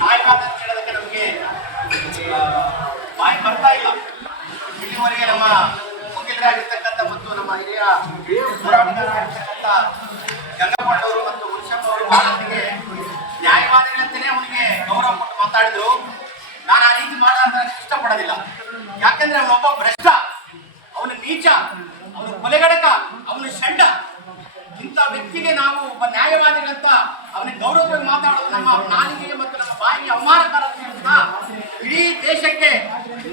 ನ್ಯಾಯವಾದ ಅಂತ ಹೇಳೋದಕ್ಕೆ ನಮಗೆ ಬಾಯಿ ಬರ್ತಾ ಇಲ್ಲ. ಇಲ್ಲಿವರೆಗೆ ನಮ್ಮ ವಕೀಲರಾಗಿರ್ತಕ್ಕಂಥ ಮತ್ತು ನಮ್ಮ ಹಿರಿಯ ಹೋರಾಟಗಾರರಾಗಿರ್ತಕ್ಕಂಥ ಗಂಗಪ್ಪಣ್ಣವರು ಮತ್ತು ಹುಣಸಪ್ಪ ಅವರು ಭಾರತಿಗೆ ನ್ಯಾಯವಾದಿಗಳಂತೆಯೇ ಅವನಿಗೆ ಗೌರವ ಕೊಟ್ಟು ಮಾತಾಡಿದ್ರು. ನಾನು ಆ ರೀತಿ ಮಾಡೋದಂತ ಇಷ್ಟಪಡೋದಿಲ್ಲ. ಯಾಕೆಂದ್ರೆ ಅವನೊಬ್ಬ ಭ್ರಷ್ಟ, ಅವನು ನೀಚ, ಅವನು ಕೊಲೆಗಡಕ, ಅವನು ಷಂಡ. ಇಂಥ ವ್ಯಕ್ತಿಗೆ ನಾವು ಒಬ್ಬ ನ್ಯಾಯವಾದಿಗಳಂತ ಅವನಿಗೆ ಗೌರವವಾಗಿ ಮಾತಾಡೋದು ನಮ್ಮ ನಾಲಿಗೆಗೆ ಮತ್ತು ನಮ್ಮ ಬಾಯಿಗೆ ಅವಮಾನಕರ ಅಂತ. ಇಡೀ ದೇಶಕ್ಕೆ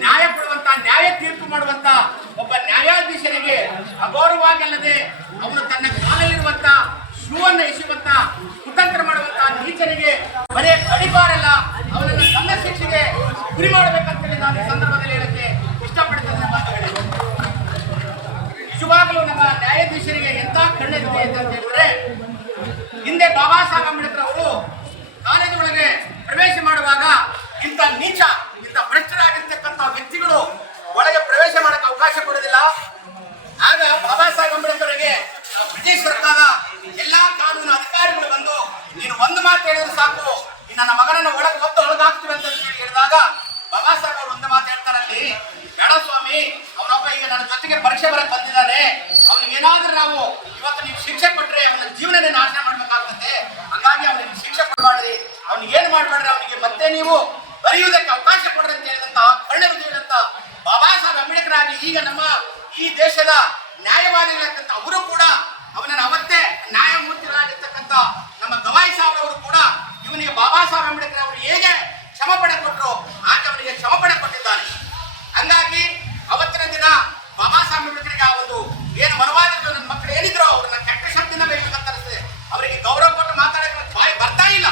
ನ್ಯಾಯ ಕೊಡುವಂತ, ನ್ಯಾಯ ತೀರ್ಪು ಮಾಡುವಂತ ಒಬ್ಬ ನ್ಯಾಯಾಧೀಶನಿಗೆ ಅಗೌರವವಾಗಿಲ್ಲದೆ ಅವನು ತನ್ನ ಕಾಲಲ್ಲಿರುವಂತ ಶೂವನ್ನು ಎಸೆಯುವಂತ, ಕುತಂತ್ರ ಮಾಡುವಂತ ನೀಚನಿಗೆ ಬರೇ ಕಡಿಪಾರಲ್ಲ, ಅವನನ್ನು ಸಣ್ಣ ಶಿಕ್ಷೆಗೆ ಗುರಿ ಮಾಡಬೇಕಂತೇಳಿ ನಾನು ಈ ಸಂದರ್ಭದಲ್ಲಿ ಹೇಳಕ್ಕೆ ಇಷ್ಟಪಡ್ತೇನೆ. ಮಾತುಗಳೇ, ನಿಜವಾಗಲೂ ನಮ್ಮ ನ್ಯಾಯಾಧೀಶರಿಗೆ ಎಂತ ಕಣ್ಣೆದಿದೆ ಅಂತ ಹೇಳಿದ್ರೆ, ಹಿಂದೆ ಬಾಬಾ ಸಾಹೇಬ್ ಅಂಬೇಡ್ಕರ್ ಅವರು ಕಾಲೇಜುಗಳಿಗೆ ಪ್ರವೇಶ ಮಾಡುವಾಗ ಇಂಥ ನೀಚ, ಇಂಥ ಭ್ರಷ್ಟರಾಗಿರ್ತಕ್ಕಂಥ ವ್ಯಕ್ತಿಗಳು ಒಳಗೆ ಪ್ರವೇಶ ಮಾಡಕ್ಕೆ ಅವಕಾಶ ಕೊಡೋದಿಲ್ಲ. ಆಗ ಬಾಬಾ ಸಾಹೇಬ್ ಅಂಬೇಡ್ಕರ್ಗೆ ಬ್ರಿಟಿಷ್ ಸರ್ಕಾರ ಎಲ್ಲಾ ಕಾನೂನು ಅಧಿಕಾರಿಗಳು ಬಂದು, ನೀನು ಒಂದು ಮಾತು ಹೇಳಿದ್ರೆ ಸಾಕು, ನನ್ನ ಮಗನನ್ನು ಒಳಗೆ ಹೊತ್ತು ಒಳಗಾಗ್ತೀವಿ ಅಂತ ಹೇಳಿದಾಗ ಬಾಬಾ ಸಾಹೇಬ್ ಅವರು ಒಂದು ಮಾತು ಹೇಳ್ತಾರಲ್ಲಿ, ಬೇಡ ಸ್ವಾಮಿ, ಅವನೊಬ್ಬ ಈಗ ನನ್ನ ಜೊತೆಗೆ ಪರೀಕ್ಷೆ ಬರಕ್ ಬಂದಿದ್ದಾನೆ, ಅವ್ನಿಗೆ ಏನಾದ್ರೂ ನಾವು ಇವತ್ತು ನೀವು ಶಿಕ್ಷೆ ಕೊಟ್ರೆ ಅವನ ಜೀವನನೇ ನಾಶ ಮಾಡ್ಬೇಕಾಗ್ತದೆ. ಹಂಗಾಗಿ ಅವನಿಗೆ ಶಿಕ್ಷೆ ಕೊಡಬೇಡ್ರಿ, ಅವ್ನಿಗೆ ಏನ್ ಮಾಡ್ಬೇಡ್ರಿ, ಅವನಿಗೆ ಮತ್ತೆ ನೀವು ಬರೆಯುವುದಕ್ಕೆ ಅವಕಾಶ ಕೊಡ್ರಿ ಅಂತ ಹೇಳಿದಂತ ಕಣ್ಣೆರೆದಿದಂತ ಬಾಬಾ ಸಾಹೇಬ್ ಅಂಬೇಡ್ಕರ್ ಆಗಿ ಈಗ ನಮ್ಮ ಈ ದೇಶದ ನ್ಯಾಯವಾದಿಗಳಾಗಿರ್ತಕ್ಕಂಥ ಅವರು ಕೂಡ ಅವನನ್ನು ಅವತ್ತೇ ನ್ಯಾಯಮೂರ್ತಿಗಳಾಗಿರ್ತಕ್ಕಂಥ ನಮ್ಮ ಗವಾಯಿ ಸಾಹೇಬ್ ಅವರು ಕೂಡ ಇವನಿಗೆ ಬಾಬಾ ಸಾಹೇಬ್ ಅಂಬೇಡ್ಕರ್ ಅವರು ಹೇಗೆ ಕ್ಷಮಪಣೆ ಕೊಟ್ಟರು ಹಾಗೆ ಅವನಿಗೆ ಕ್ಷಮಪಣೆ ಕೊಟ್ಟಿದ್ದಾನೆ. ಹಂಗಾಗಿ ಅವತ್ತಿನ ದಿನ ಬಾಬಾ ಸಾಹೇಬ್ ಅಂಬೇಡ್ಕರ್ಗೆ ಆ ಒಂದು ಏನು ಮನವಾದಿಗಳು ನನ್ನ ಮಕ್ಕಳು ಏನಿದ್ರು ಅವ್ರನ್ನ ಕೆಟ್ಟ ಶಬ್ದದಿಂದ ಬೇಕಂತ ಅನಿಸ್ತದೆ. ಅವರಿಗೆ ಗೌರವ ಕೊಟ್ಟು ಮಾತಾಡೋಕೆ ಬಾಯಿ ಬರ್ತಾ ಇಲ್ಲ.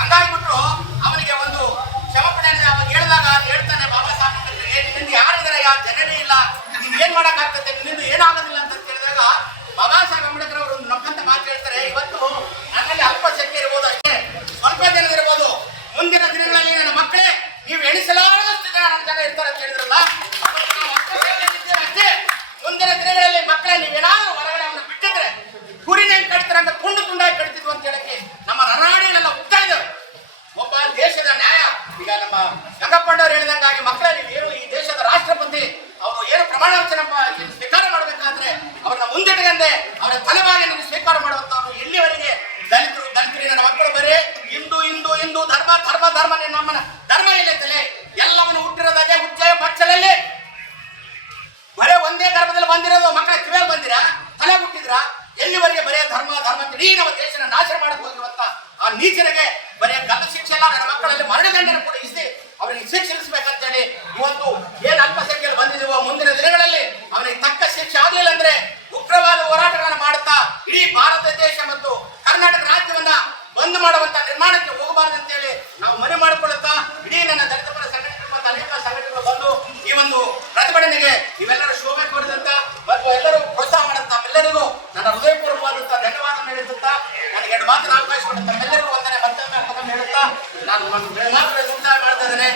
ಹಂಗಾಗಿಬಿಟ್ರು ಅವನಿಗೆ ಒಂದು ಕ್ಷಮಪಣೆ ಅವಾಗ ಹೇಳಿದಾಗ ಹೇಳ್ತಾನೆ ಬಾಬಾ ಸಾಹೇಬ್ ಅಂಬೇಡ್ಕರ್ಗೆ, ನಿನ್ನಿಂದ ಯಾರಿದ್ದಾರೆ, ಯಾವ ಜನರೇ ಇಲ್ಲ, ನೀನ್ ಏನ್ ಮಾಡಕ್ಕಾಗ್ತದೆ, ನಿನ್ನಿಂದ ಏನಾಗೋದಿಲ್ಲ ಅಂತ ಹೇಳಿದಾಗ ಬಾಬಾ ಸಾಹೇಬ್ ಅಂಬೇಡ್ಕರ್ ಅವರು ನಮ್ಮಂತ ಮಾತು ಹೇಳ್ತಾರೆ, ಇವತ್ತು ನನ್ನಲ್ಲಿ ಅಲ್ಪ ಸಂಖ್ಯೆ ಇರ್ಬೋದು, ಅಷ್ಟೇ ಸ್ವಲ್ಪ ಜನರಿರ್ಬೋದು, ಮುಂದಿನ ದಿನಗಳಲ್ಲಿ ನನ್ನ ಮಕ್ಕಳೇ ನೀವು ಎಣಿಸಲಾರದಷ್ಟು ಜನ ಇರ್ತಾರೆ ಅಂತ ಹೇಳಿದ್ರಲ್ಲ, ಅಷ್ಟೇ ಮುಂದಿನ ದಿನಗಳಲ್ಲಿ ಮಕ್ಕಳೇ ನೀವೇನಾದ್ರೂ ಹೊರಗಡೆ ಅವನ್ನ ಬಿಟ್ಟಿದ್ರೆ ಕುರಿನೇ ಕಡಿತಾರೆ ಅಂತ ತುಂಡು ತುಂಡಾಗಿ ಕಡಿತಿದ್ವು ಅಂತ ಹೇಳಕ್ಕೆ ನಮ್ಮ ನರನಾಡಿಗಳೆಲ್ಲ ಉಗ್ತಾ ಇದ್ದಾವೆ. ಒಬ್ಬ ದೇಶದ ನ್ಯಾಯ, ಈಗ ನಮ್ಮ ಗಂಗಪ್ಪಣ್ಣವ್ರು ಹೇಳಿದಂಗಾಗಿ ಮಕ್ಕಳೇ ನೀವೇನು ಈ ದೇಶದ ರಾಷ್ಟ್ರಪತಿ ಅವರು ಏನು ಪ್ರಮಾಣ ವಚನ ಸ್ವೀಕಾರ ಮಾಡಬೇಕಾದ್ರೆ ಅವ್ರನ್ನ ಮುಂದಿಟ್ಟಗಂದೆ ಅವರ ತಲೆಬಾಗಿ ನೀವು ಸ್ವೀಕಾರ ಮಾಡುವಂತವ್ರು ಎಲ್ಲಿವರೆಗೆ ದಲಿತರು ನನ್ನ ಮಕ್ಕಳು ಬರೀ ಹಿಂದೂ ಹಿಂದೂ ಹಿಂದೂ ಧರ್ಮ ಧರ್ಮ ಧರ್ಮ ನಮ್ಮನ ಧರ್ಮ ಎಲ್ಲೈತಲೆ, ಎಲ್ಲವನ್ನು ಹುಟ್ಟಿರೋದಾಗೆ ಉಚ್ಚಯ ಪಕ್ಷಲಲ್ಲಿ ಬರೇ ಒಂದೇ ಧರ್ಮದಲ್ಲಿ ಬಂದಿರೋದು ಮಕ್ಕಳ ಕಿವಿಯಲ್ಲಿ ಬಂದಿರಾ, ತಲೆ ಹುಟ್ಟಿದ್ರ, ಎಲ್ಲಿವರೆಗೆ ಬರೇ ಧರ್ಮ ಧರ್ಮ ಇಡೀ ನಮ್ಮ ದೇಶನ ನಾಶ ಮಾಡಕ್ ಹೋಗಿರುವಂತ ಆ ನೀಚರಿಗೆ ಬರೇ ಗಲ್ಲು ಶಿಕ್ಷೆ ಅಲ್ಲ, ನನ್ನ ಮಕ್ಕಳಲ್ಲಿ ಮರಣದಂಡನೆ ಕೂಡ ಇಸಿ ಅವರಿಗೆ ಶಿಕ್ಷಿಸಬೇಕಂತೇಳಿ ಇವತ್ತು ಏನ್ ಅಲ್ಪಸಂಖ್ಯೆಯಲ್ಲಿ ಬಂದಿದೀವೋ ಮುಂದಿನ ದಿನಗಳಲ್ಲಿ ಅವನಿಗೆ ತಕ್ಕ ಶಿಕ್ಷೆ ಆಗ್ಲಿಲ್ಲ ಅಂದ್ರೆ ಉಗ್ರವಾದ ಹೋರಾಟಗಳನ್ನು ಮಾಡುತ್ತಾ ಇಡೀ ಭಾರತ ದೇಶ ಮತ್ತು ಕರ್ನಾಟಕ ರಾಜ್ಯವನ್ನ ಬಂದ್ ಮಾಡುವಂತ ನಿರ್ಮಾಣಕ್ಕೆ ಹೋಗಬಾರದು ಅಂತೇಳಿ ನಾವು ಮನವಿ ಮಾಡಿಕೊಳ್ಳುತ್ತಾ ಇಡೀ ನನ್ನ ದಲಿತ ಪರ ಸಂಘಟನೆಗಳು ಮತ್ತು ಅನೇಕ ಸಂಘಟನೆಗಳು ಬಂದು ಈ ಒಂದು ಪ್ರತಿಭಟನೆಗೆ ಇವೆಲ್ಲರೂ ಶೋಭೆ ಕೋರಿದಂತ ಮತ್ತು ಎಲ್ಲರೂ ಪ್ರೋತ್ಸಾಹ ಮಾಡುತ್ತಾ ತಮ್ಮೆಲ್ಲರಿಗೂ ನನ್ನ ಹೃದಯಪೂರ್ವಕವಾದಂತಹ ಧನ್ಯವಾದ ಹೇಳುತ್ತಾ ನನಗೆ ಎರಡು ಮಾತಿನ ಅವಕಾಶ ಕೊಡುತ್ತಾ ತಮ್ಮೆಲ್ಲರಿಗೂ ವಂದನೆ ಮತ್ತೊಮ್ಮೆ ಹೇಳುತ್ತಾ ನಾನು ಮಾತ್ರ ಮುಕ್ತಾಯ ಮಾಡ್ತಾ ಇದ್ದೇನೆ.